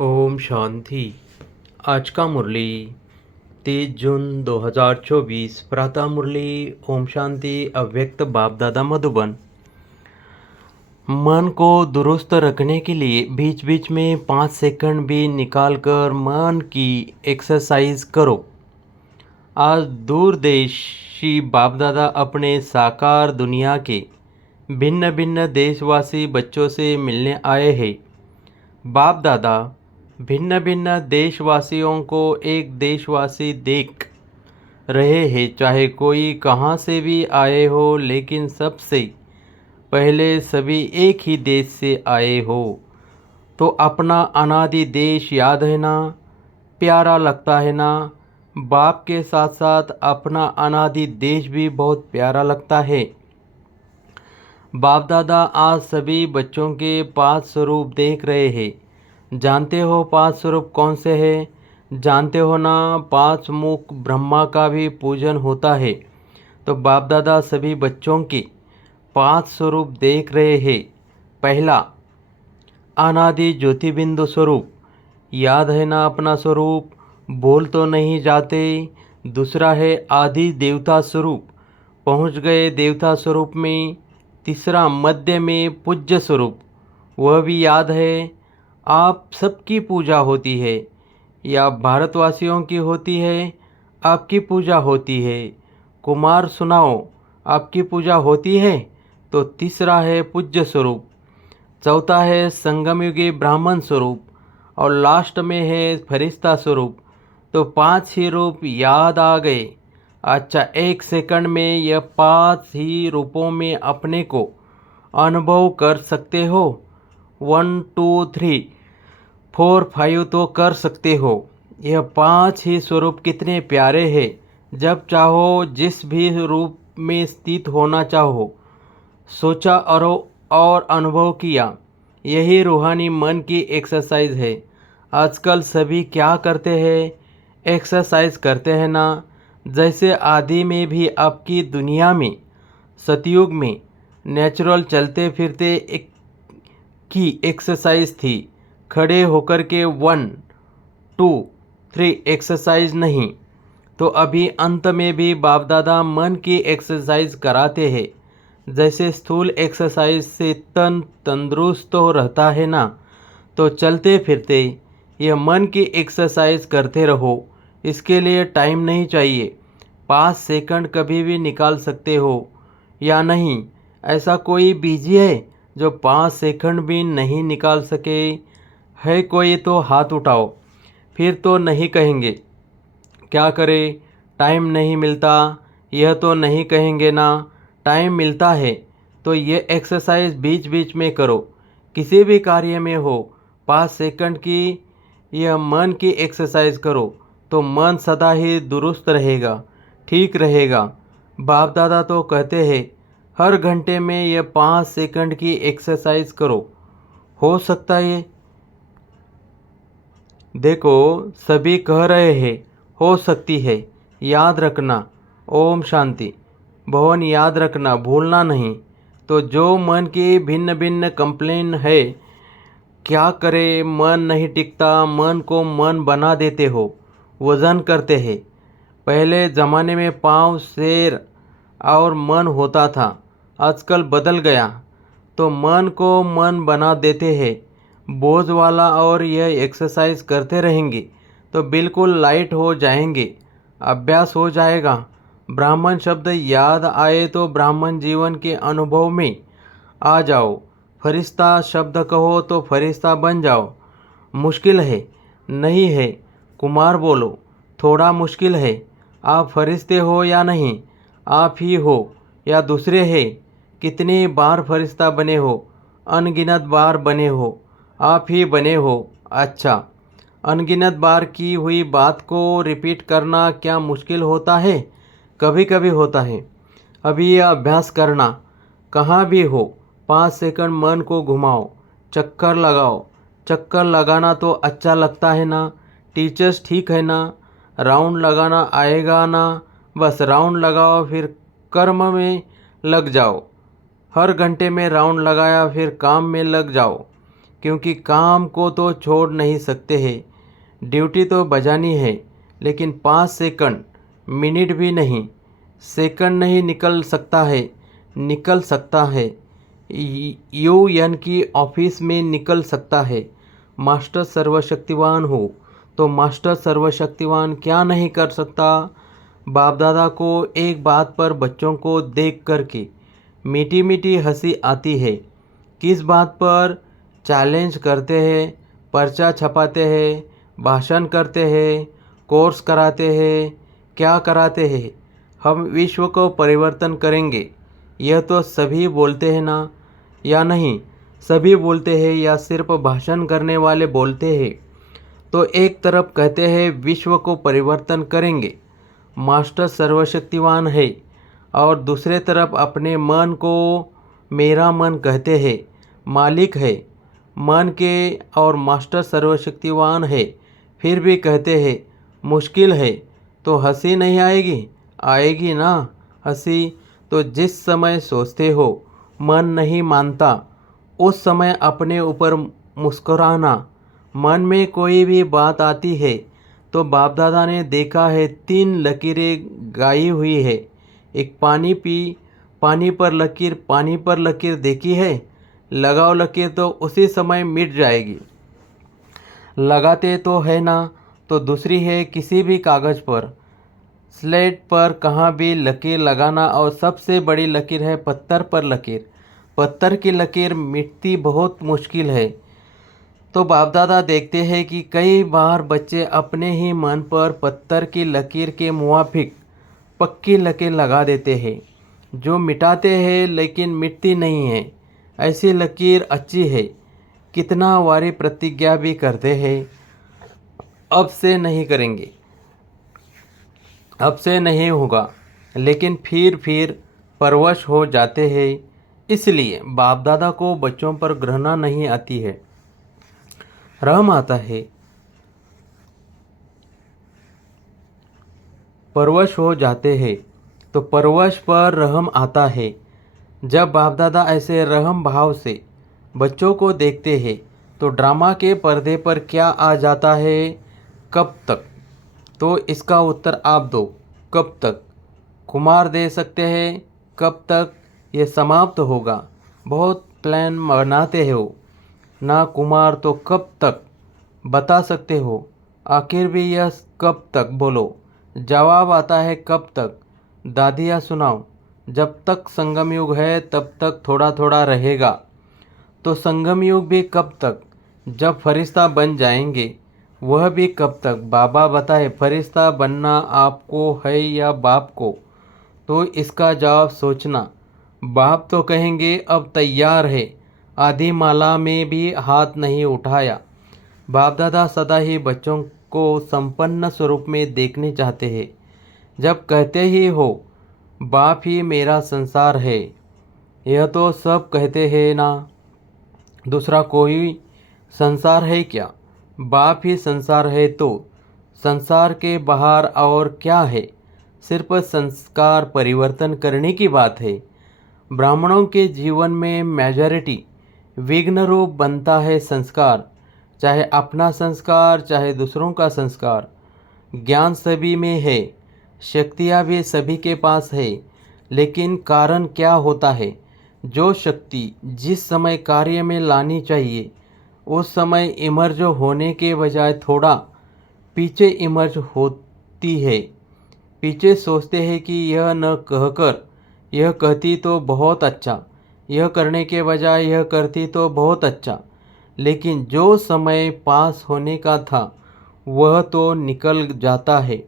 ओम शांति। आज का मुरली 30 जून 2024 प्रातः मुरली। ओम शांति। अव्यक्त बाप दादा मधुबन। मन को दुरुस्त रखने के लिए बीच बीच में 5 सेकंड भी निकालकर मन की एक्सरसाइज करो। आज दूरदेशी बाप दादा अपने साकार दुनिया के भिन्न भिन्न देशवासी बच्चों से मिलने आए हैं। बाप दादा भिन्न भिन्न देशवासियों को एक देशवासी देख रहे हैं, चाहे कोई कहाँ से भी आए हो, लेकिन सबसे पहले सभी एक ही देश से आए हो। तो अपना अनादि देश याद है ना, प्यारा लगता है ना। बाप के साथ साथ अपना अनादि देश भी बहुत प्यारा लगता है। बाप दादा आज सभी बच्चों के 5 स्वरूप देख रहे हैं। जानते हो 5 स्वरूप कौन से हैं? जानते हो ना, 5 मुख ब्रह्मा का भी पूजन होता है। तो बाप दादा सभी बच्चों के 5 स्वरूप देख रहे हैं। पहला अनादि ज्योतिबिंदु स्वरूप, याद है ना अपना स्वरूप, बोल तो नहीं जाते। दूसरा है आदि देवता स्वरूप, पहुंच गए देवता स्वरूप में। तीसरा मध्य में पूज्य स्वरूप, वह भी याद है। आप सबकी पूजा होती है, या भारतवासियों की होती है, आपकी पूजा होती है। कुमार सुनाओ, आपकी पूजा होती है। तो तीसरा है पूज्य स्वरूप, चौथा है संगमयुगी ब्राह्मण स्वरूप, और लास्ट में है फरिश्ता स्वरूप। तो 5 ही रूप याद आ गए। अच्छा, 1 सेकंड में यह 5 ही रूपों में अपने को अनुभव कर सकते हो। 1 2 3 4 5 तो कर सकते हो। यह 5 ही स्वरूप कितने प्यारे हैं। जब चाहो जिस भी रूप में स्थित होना चाहो, सोचा और अनुभव किया। यही रूहानी मन की एक्सरसाइज है। आजकल सभी क्या करते हैं? एक्सरसाइज करते हैं ना। जैसे आदि में भी आपकी दुनिया में सतयुग में नेचुरल चलते फिरते की एक्सरसाइज थी। खड़े होकर के 1 2 3 एक्सरसाइज नहीं। तो अभी अंत में भी बाप दादा मन की एक्सरसाइज कराते हैं। जैसे स्थूल एक्सरसाइज से तन तंदुरुस्त तो रहता है ना, तो चलते फिरते यह मन की एक्सरसाइज करते रहो। इसके लिए टाइम नहीं चाहिए। 5 सेकंड कभी भी निकाल सकते हो या नहीं? ऐसा कोई बिजी है जो 5 सेकंड भी नहीं निकाल सके? है कोई तो हाथ उठाओ, फिर तो नहीं कहेंगे। क्या करें, टाइम नहीं मिलता, यह तो नहीं कहेंगे ना। टाइम मिलता है तो ये एक्सरसाइज बीच बीच में करो। किसी भी कार्य में हो, 5 सेकंड की यह मन की एक्सरसाइज करो, तो मन सदा ही दुरुस्त रहेगा, ठीक रहेगा। बाप दादा तो कहते हैं हर घंटे में यह 5 सेकंड की एक्सरसाइज करो। हो सकता है? देखो, सभी कह रहे हैं हो सकती है। याद रखना। ओम शांति। भवन याद रखना, भूलना नहीं। तो जो मन की भिन्न भिन्न कंप्लेन है, क्या करे, मन नहीं टिकता, मन को मन बना देते हो, वजन करते हैं। पहले ज़माने में पाँव शेर और मन होता था, आजकल बदल गया। तो मन को मन बना देते हैं बोझ वाला, और यह एक्सरसाइज करते रहेंगे तो बिल्कुल लाइट हो जाएंगे, अभ्यास हो जाएगा। ब्राह्मण शब्द याद आए तो ब्राह्मण जीवन के अनुभव में आ जाओ। फरिश्ता शब्द कहो तो फरिश्ता बन जाओ। मुश्किल है? नहीं है। कुमार बोलो, थोड़ा मुश्किल है। आप फरिश्ते हो या नहीं? आप ही हो या दूसरे हैं? कितनी बार फरिश्ता बने हो? अनगिनत बार बने हो। आप ही बने हो। अच्छा, अनगिनत बार की हुई बात को रिपीट करना क्या मुश्किल होता है? कभी कभी होता है। अभी यह अभ्यास करना। कहाँ भी हो, 5 सेकंड मन को घुमाओ, चक्कर लगाओ। चक्कर लगाना तो अच्छा लगता है ना? टीचर्स ठीक है ना? राउंड लगाना आएगा ना? बस राउंड लगाओ, फिर कर्म में लग जाओ। हर घंटे में राउंड लगाया, फिर काम में लग जाओ। क्योंकि काम को तो छोड़ नहीं सकते हैं, ड्यूटी तो बजानी है, लेकिन 5 सेकंड, मिनट भी नहीं, सेकंड नहीं निकल सकता है। यूएन की ऑफिस में निकल सकता है। मास्टर सर्वशक्तिवान हो तो मास्टर सर्वशक्तिवान क्या नहीं कर सकता। बाप दादा को एक बात पर बच्चों को देख करके मीठी मीठी हंसी आती है। किस बात पर? चैलेंज करते हैं, पर्चा छपाते हैं, भाषण करते हैं, कोर्स कराते हैं, क्या कराते हैं? हम विश्व को परिवर्तन करेंगे, यह तो सभी बोलते हैं ना, या नहीं? सभी बोलते हैं या सिर्फ भाषण करने वाले बोलते हैं? तो एक तरफ कहते हैं विश्व को परिवर्तन करेंगे, मास्टर सर्वशक्तिवान है, और दूसरे तरफ अपने मन को मेरा मन कहते हैं, मालिक है मन के और मास्टर सर्वशक्तिवान है, फिर भी कहते हैं मुश्किल है। तो हंसी नहीं आएगी? आएगी ना हंसी। तो जिस समय सोचते हो मन नहीं मानता, उस समय अपने ऊपर मुस्कुराना। मन में कोई भी बात आती है तो बाप दादा ने देखा है 3 लकीरें गाई हुई है। एक पानी पर लकीर देखी है, लगाओ लकीर तो उसी समय मिट जाएगी। लगाते तो है ना। तो दूसरी है किसी भी कागज़ पर, स्लेट पर कहाँ भी लकीर लगाना, और सबसे बड़ी लकीर है पत्थर पर लकीर। पत्थर की लकीर मिटती बहुत मुश्किल है। तो बाप दादा देखते हैं कि कई बार बच्चे अपने ही मन पर पत्थर की लकीर के मुवाफिक पक्की लकीर लगा देते हैं, जो मिटाते हैं लेकिन मिटती नहीं है। ऐसी लकीर अच्छी है। कितना वारी प्रतिज्ञा भी करते हैं, अब से नहीं करेंगे, अब से नहीं होगा, लेकिन फिर परवश हो जाते हैं। इसलिए बाप दादा को बच्चों पर घृणा नहीं आती है, रहम आता है। परवश हो जाते हैं तो परवश पर रहम आता है। जब बाप दादा ऐसे रहम भाव से बच्चों को देखते हैं तो ड्रामा के पर्दे पर क्या आ जाता है? कब तक? तो इसका उत्तर आप दो। कब तक? कुमार दे सकते हैं। कब तक ये समाप्त होगा? बहुत प्लान बनाते हो ना कुमार, तो कब तक बता सकते हो? आखिर भी यह कब तक बोलो। जवाब आता है कब तक। दादियाँ सुनाओ, जब तक संगम युग है तब तक थोड़ा थोड़ा रहेगा। तो संगम युग भी कब तक? जब फरिश्ता बन जाएंगे, वह भी कब तक? बाबा बताए फरिश्ता बनना आपको है या बाप को? तो इसका जवाब सोचना। बाप तो कहेंगे अब तैयार है, आधी माला में भी हाथ नहीं उठाया। बाप दादा सदा ही बच्चों को संपन्न स्वरूप में देखने चाहते हैं। जब कहते ही हो बाप ही मेरा संसार है, यह तो सब कहते हैं ना, दूसरा कोई संसार है क्या? बाप ही संसार है, तो संसार के बाहर और क्या है? सिर्फ संस्कार परिवर्तन करने की बात है। ब्राह्मणों के जीवन में मेजॉरिटी विघ्न रूप बनता है संस्कार, चाहे अपना संस्कार चाहे दूसरों का संस्कार। ज्ञान सभी में है, शक्तियाँ भी सभी के पास है, लेकिन कारण क्या होता है? जो शक्ति जिस समय कार्य में लानी चाहिए उस समय इमर्ज होने के बजाय थोड़ा पीछे इमर्ज होती है। पीछे सोचते हैं कि यह न कहकर यह कहती तो बहुत अच्छा, यह करने के बजाय यह करती तो बहुत अच्छा, लेकिन जो समय पास होने का था वह तो निकल जाता है।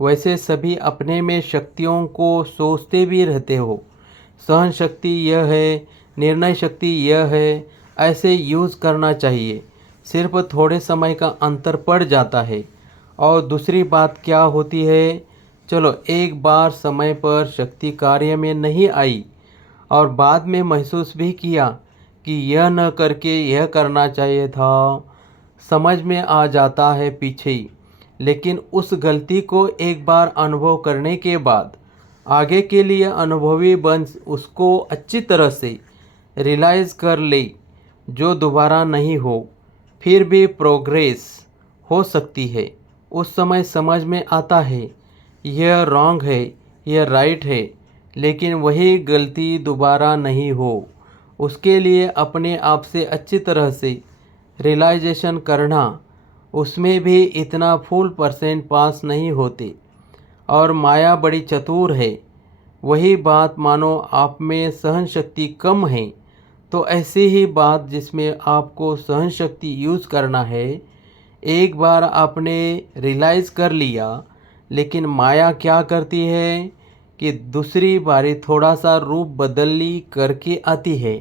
वैसे सभी अपने में शक्तियों को सोचते भी रहते हो। सहन शक्ति यह है, निर्णय शक्ति यह है, ऐसे यूज़ करना चाहिए। सिर्फ थोड़े समय का अंतर पड़ जाता है। और दूसरी बात क्या होती है? चलो एक बार समय पर शक्ति कार्य में नहीं आई और बाद में महसूस भी किया कि यह न करके यह करना चाहिए था, समझ में आ जाता है पीछे ही। लेकिन उस गलती को एक बार अनुभव करने के बाद आगे के लिए अनुभवी बन उसको अच्छी तरह से रियलाइज़ कर ले, जो दोबारा नहीं हो, फिर भी प्रोग्रेस हो सकती है। उस समय समझ में आता है यह रॉन्ग है, यह राइट है, लेकिन वही गलती दोबारा नहीं हो, उसके लिए अपने आप से अच्छी तरह से रियलाइजेशन करना, उसमें भी इतना फुल परसेंट पास नहीं होते। और माया बड़ी चतुर है। वही बात मानो आप में सहन शक्ति कम है, तो ऐसी ही बात जिसमें आपको सहन शक्ति यूज़ करना है, एक बार आपने रियलाइज़ कर लिया, लेकिन माया क्या करती है कि दूसरी बारी थोड़ा सा रूप बदली करके आती है।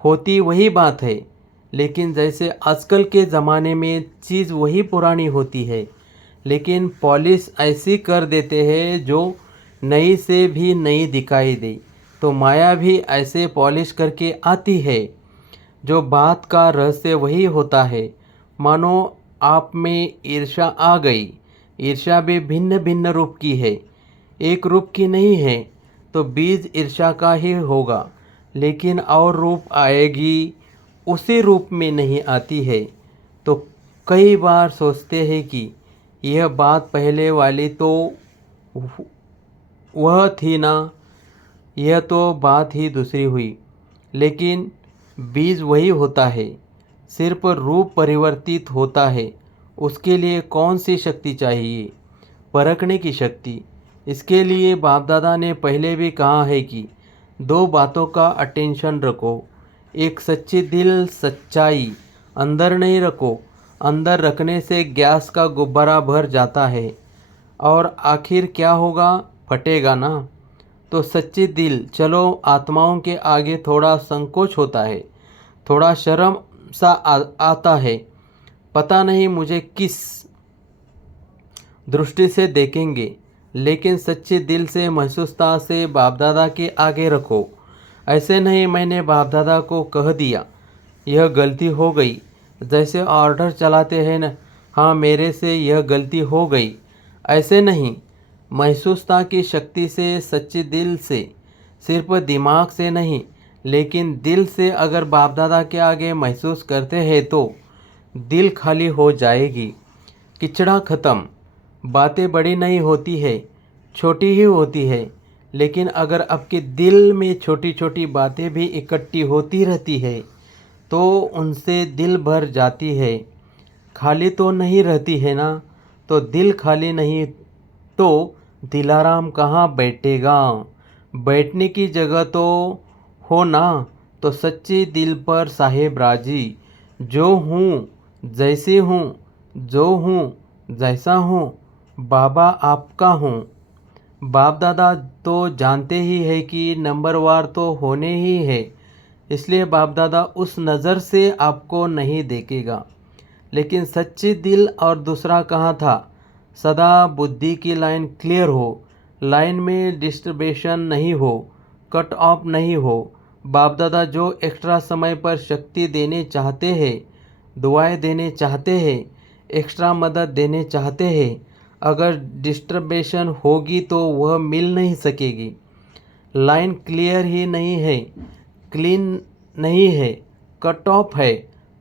होती वही बात है, लेकिन जैसे आजकल के ज़माने में चीज़ वही पुरानी होती है, लेकिन पॉलिश ऐसी कर देते हैं जो नई से भी नई दिखाई दे। तो माया भी ऐसे पॉलिश करके आती है। जो बात का रहस्य वही होता है। मानो आप में ईर्ष्या आ गई। ईर्ष्या भी भिन्न भिन्न रूप की है, एक रूप की नहीं है, तो बीज ईर्ष्या का ही होगा। लेकिन और रूप आएगी, उसी रूप में नहीं आती है। तो कई बार सोचते हैं कि यह बात पहले वाली तो वह थी ना, यह तो बात ही दूसरी हुई। लेकिन बीज वही होता है, सिर्फ रूप परिवर्तित होता है। उसके लिए कौन सी शक्ति चाहिए? परखने की शक्ति। इसके लिए बाप दादा ने पहले भी कहा है कि दो बातों का अटेंशन रखो। एक सच्ची दिल सच्चाई अंदर नहीं रखो। अंदर रखने से गैस का गुब्बारा भर जाता है और आखिर क्या होगा? फटेगा ना। तो सच्ची दिल, चलो आत्माओं के आगे थोड़ा संकोच होता है, थोड़ा शर्म सा आता है। पता नहीं मुझे किस दृष्टि से देखेंगे, लेकिन सच्चे दिल से महसूसता से बाप दादा के आगे रखो। ऐसे नहीं मैंने बाप दादा को कह दिया यह गलती हो गई, जैसे ऑर्डर चलाते हैं न, हाँ मेरे से यह गलती हो गई, ऐसे नहीं। महसूसता की शक्ति से, सच्चे दिल से, सिर्फ दिमाग से नहीं, लेकिन दिल से अगर बाप दादा के आगे महसूस करते हैं तो दिल खाली हो जाएगी। किचड़ा ख़त्म। बातें बड़ी नहीं होती है, छोटी ही होती है, लेकिन अगर आपके दिल में छोटी छोटी बातें भी इकट्ठी होती रहती है तो उनसे दिल भर जाती है। खाली तो नहीं रहती है ना। तो दिल खाली नहीं तो दिलाराम कहाँ बैठेगा? बैठने की जगह तो हो ना। तो सच्ची दिल पर साहेब राजी। जो हूँ, जैसी हूँ, जो हूँ, जैसा हूँ, बाबा आपका हूँ। बाप दादा तो जानते ही है कि नंबरवार तो होने ही है, इसलिए बाप दादा उस नज़र से आपको नहीं देखेगा। लेकिन सच्ची दिल और दूसरा कहाँ था? सदा बुद्धि की लाइन क्लियर हो, लाइन में डिस्टर्बेशन नहीं हो, कट ऑफ नहीं हो। बाप दादा जो एक्स्ट्रा समय पर शक्ति देने चाहते हैं, दुआएं देने चाहते हैं, एक्स्ट्रा मदद देने चाहते हैं, अगर डिस्टर्बेशन होगी तो वह मिल नहीं सकेगी। लाइन क्लियर ही नहीं है, क्लीन नहीं है, कट ऑफ है,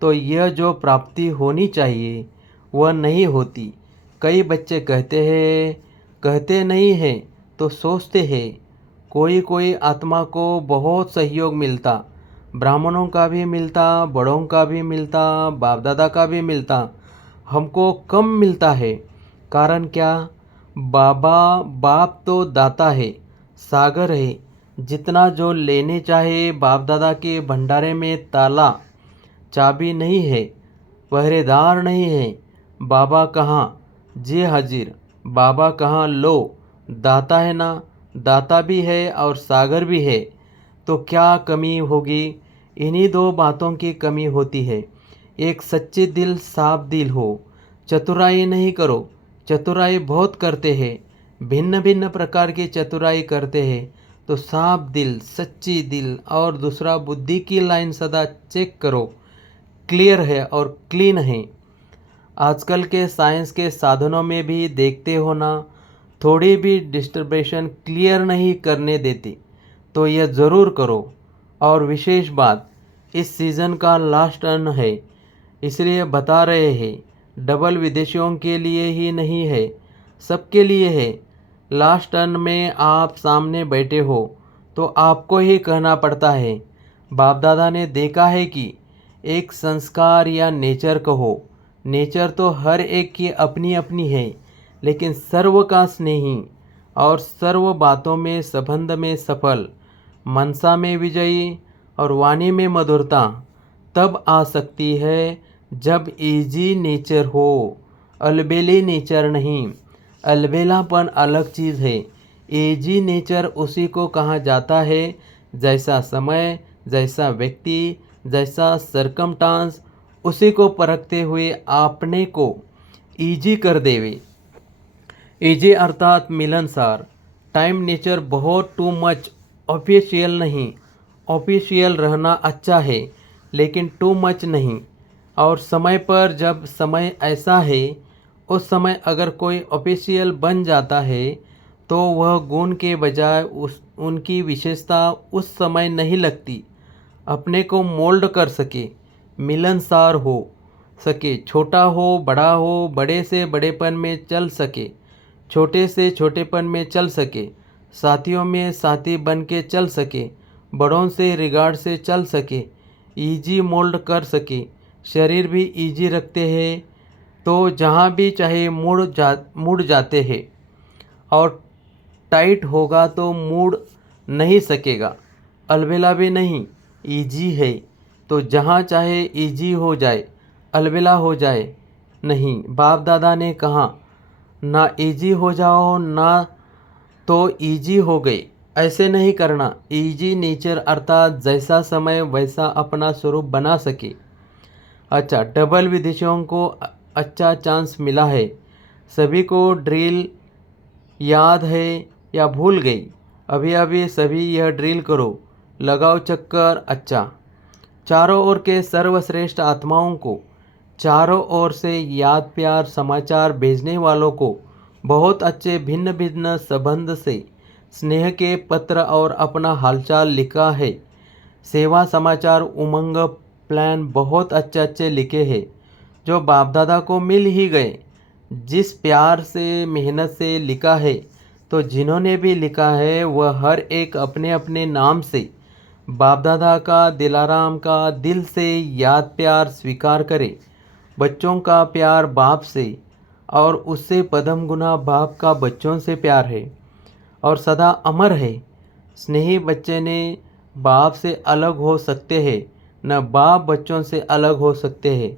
तो यह जो प्राप्ति होनी चाहिए वह नहीं होती। कई बच्चे कहते हैं, कहते नहीं हैं तो सोचते हैं। कोई कोई आत्मा को बहुत सहयोग मिलता, ब्राह्मणों का भी मिलता, बड़ों का भी मिलता, बाप दादा का भी मिलता, हमको कम मिलता है। कारण क्या? बाबा बाप तो दाता है, सागर है, जितना जो लेने चाहे। बाप दादा के भंडारे में ताला चाबी नहीं है, पहरेदार नहीं है। बाबा कहाँ? जी हाजिर। बाबा कहाँ? लो, दाता है ना। दाता भी है और सागर भी है, तो क्या कमी होगी? इन्हीं दो बातों की कमी होती है। एक सच्चे दिल, साफ दिल हो। चतुराई नहीं करो। चतुराई बहुत करते हैं, भिन्न भिन्न प्रकार की चतुराई करते हैं। तो साफ दिल, सच्ची दिल और दूसरा बुद्धि की लाइन सदा चेक करो, क्लियर है और क्लीन है। आजकल के साइंस के साधनों में भी देखते हो ना, थोड़ी भी डिस्टर्बेशन क्लियर नहीं करने देती, तो यह ज़रूर करो। और विशेष बात, इस सीज़न का लास्ट टर्न है, इसलिए बता रहे हैं। डबल विदेशियों के लिए ही नहीं है, सबके लिए है। लास्ट टर्न में आप सामने बैठे हो तो आपको ही कहना पड़ता है। बाप दादा ने देखा है कि एक संस्कार या नेचर कहो, नेचर तो हर एक की अपनी अपनी है, लेकिन सर्व का स्नेही और सर्व बातों में संबंध में सफल, मनसा में विजयी और वाणी में मधुरता तब आ सकती है जब इजी नेचर हो, अलबेली नेचर नहीं। अलबेलापन अलग चीज़ है। इजी नेचर उसी को कहा जाता है जैसा समय, जैसा व्यक्ति, जैसा सरकमस्टांस उसी को परखते हुए अपने को इजी कर देवे। इजी अर्थात मिलनसार। टाइम नेचर बहुत टू मच ऑफिशियल नहीं। ऑफिशियल रहना अच्छा है, लेकिन टू मच नहीं। और समय पर जब समय ऐसा है, उस समय अगर कोई ऑफिशियल बन जाता है तो वह गुण के बजाय उनकी विशेषता उस समय नहीं लगती। अपने को मोल्ड कर सके, मिलनसार हो सके, छोटा हो बड़ा हो, बड़े से बड़ेपन में चल सके, छोटे से छोटेपन में चल सके, साथियों में साथी बन के चल सके, बड़ों से रिगार्ड से चल सके, इजी मोल्ड कर सके। शरीर भी इजी रखते हैं तो जहाँ भी चाहे मुड़ जाते हैं, और टाइट होगा तो मुड़ नहीं सकेगा। अलबेला भी नहीं, इजी है तो जहाँ चाहे इजी हो जाए, अलबेला हो जाए नहीं। बाप दादा ने कहा ना इजी हो जाओ ना तो इजी हो गई, ऐसे नहीं करना। इजी नेचर अर्थात जैसा समय वैसा अपना स्वरूप बना सके। अच्छा, डबल विदेशियों को अच्छा चांस मिला है। सभी को ड्रिल याद है या भूल गई? अभी अभी सभी यह ड्रिल करो, लगाओ चक्कर। अच्छा, चारों ओर के सर्वश्रेष्ठ आत्माओं को, चारों ओर से याद प्यार समाचार भेजने वालों को बहुत अच्छे भिन्न भिन्न संबंध से स्नेह के पत्र और अपना हालचाल लिखा है। सेवा समाचार उमंग प्लान बहुत अच्छे अच्छे लिखे हैं जो बाप दादा को मिल ही गए। जिस प्यार से मेहनत से लिखा है, तो जिन्होंने भी लिखा है वह हर एक अपने अपने नाम से बाप दादा का, दिलाराम का दिल से याद प्यार स्वीकार करे। बच्चों का प्यार बाप से और उससे पदम गुना बाप का बच्चों से प्यार है और सदा अमर है। स्नेही बच्चे ने बाप से अलग हो सकते हैं, न बाप बच्चों से अलग हो सकते हैं।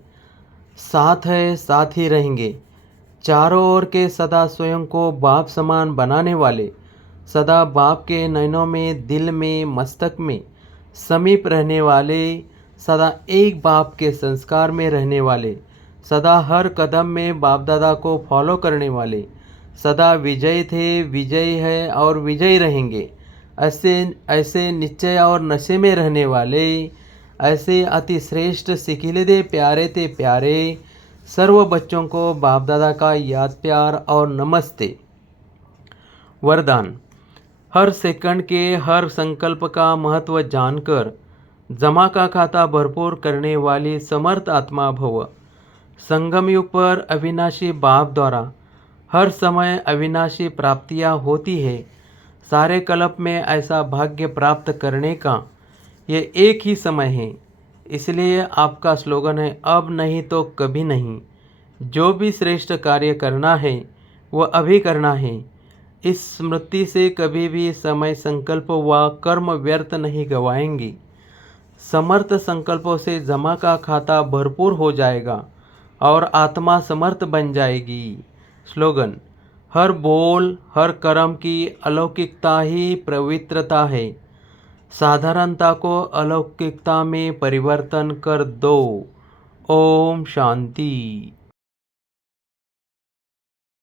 साथ है, साथ ही रहेंगे। चारों ओर के सदा स्वयं को बाप समान बनाने वाले, सदा बाप के नयनों में, दिल में, मस्तक में समीप रहने वाले, सदा एक बाप के संस्कार में रहने वाले, सदा हर कदम में बाप दादा को फॉलो करने वाले, सदा विजयी थे, विजयी है और विजयी रहेंगे, ऐसे ऐसे निश्चय और नशे में रहने वाले, ऐसे अति श्रेष्ठ सिखिले दे प्यारे थे प्यारे सर्व बच्चों को बाप दादा का याद प्यार और नमस्ते। वरदान। हर सेकंड के हर संकल्प का महत्व जानकर जमा का खाता भरपूर करने वाली समर्थ आत्मा भव। संगम युग पर अविनाशी बाप द्वारा हर समय अविनाशी प्राप्तियां होती है। सारे कल्प में ऐसा भाग्य प्राप्त करने का ये एक ही समय है। इसलिए आपका स्लोगन है, अब नहीं तो कभी नहीं। जो भी श्रेष्ठ कार्य करना है वह अभी करना है। इस स्मृति से कभी भी समय, संकल्प व कर्म व्यर्थ नहीं गवाएंगी। समर्थ संकल्पों से जमा का खाता भरपूर हो जाएगा और आत्मा समर्थ बन जाएगी। स्लोगन। हर बोल, हर कर्म की अलौकिकता ही पवित्रता है। साधारणता को अलौकिकता में परिवर्तन कर दो। ओम शांति।